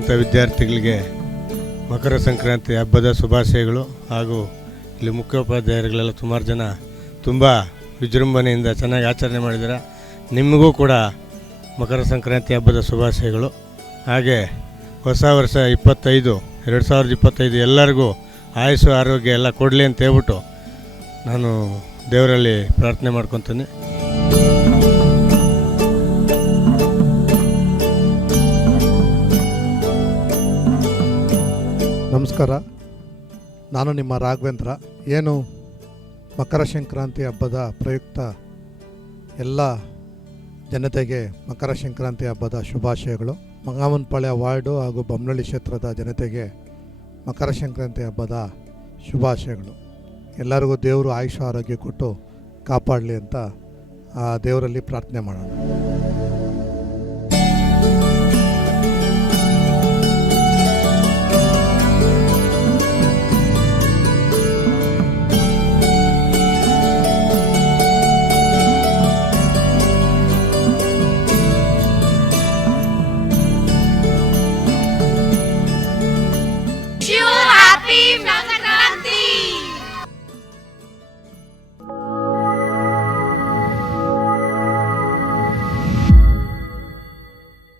ಅಂಥ ವಿದ್ಯಾರ್ಥಿಗಳಿಗೆ ಮಕರ ಸಂಕ್ರಾಂತಿ ಹಬ್ಬದ ಶುಭಾಶಯಗಳು. ಹಾಗೂ ಇಲ್ಲಿ ಮುಖ್ಯೋಪಾಧ್ಯಾಯರುಗಳೆಲ್ಲ ಸುಮಾರು ಜನ ತುಂಬ ವಿಜೃಂಭಣೆಯಿಂದ ಚೆನ್ನಾಗಿ ಆಚರಣೆ ಮಾಡಿದ್ದಾರೆ. ನಿಮಗೂ ಕೂಡ ಮಕರ ಸಂಕ್ರಾಂತಿ ಹಬ್ಬದ ಶುಭಾಶಯಗಳು. ಹಾಗೆ ಹೊಸ ವರ್ಷ 2025 ಎಲ್ಲರಿಗೂ ಆಯುಷು ಆರೋಗ್ಯ ಎಲ್ಲ ಕೊಡಲಿ ಅಂತ ಹೇಳ್ಬಿಟ್ಟು ನಾನು ದೇವರಲ್ಲಿ ಪ್ರಾರ್ಥನೆ ಮಾಡ್ಕೊತೀನಿ. ನಮಸ್ಕಾರ, ನಾನು ನಿಮ್ಮ ರಾಘವೇಂದ್ರ. ಏನು ಮಕರ ಸಂಕ್ರಾಂತಿ ಹಬ್ಬದ ಪ್ರಯುಕ್ತ ಎಲ್ಲ ಜನತೆಗೆ ಮಕರ ಸಂಕ್ರಾಂತಿ ಹಬ್ಬದ ಶುಭಾಶಯಗಳು. ಮಂಗಾಮನಪಾಳ್ಯ ವಾರ್ಡು ಹಾಗೂ ಬೊಮ್ಮನಹಳ್ಳಿ ಕ್ಷೇತ್ರದ ಜನತೆಗೆ ಮಕರ ಸಂಕ್ರಾಂತಿ ಹಬ್ಬದ ಶುಭಾಶಯಗಳು. ಎಲ್ಲರಿಗೂ ದೇವರು ಆಯುಷ್ಯ ಆರೋಗ್ಯ ಕೊಟ್ಟು ಕಾಪಾಡಲಿ ಅಂತ ಆ ದೇವರಲ್ಲಿ ಪ್ರಾರ್ಥನೆ ಮಾಡೋಣ.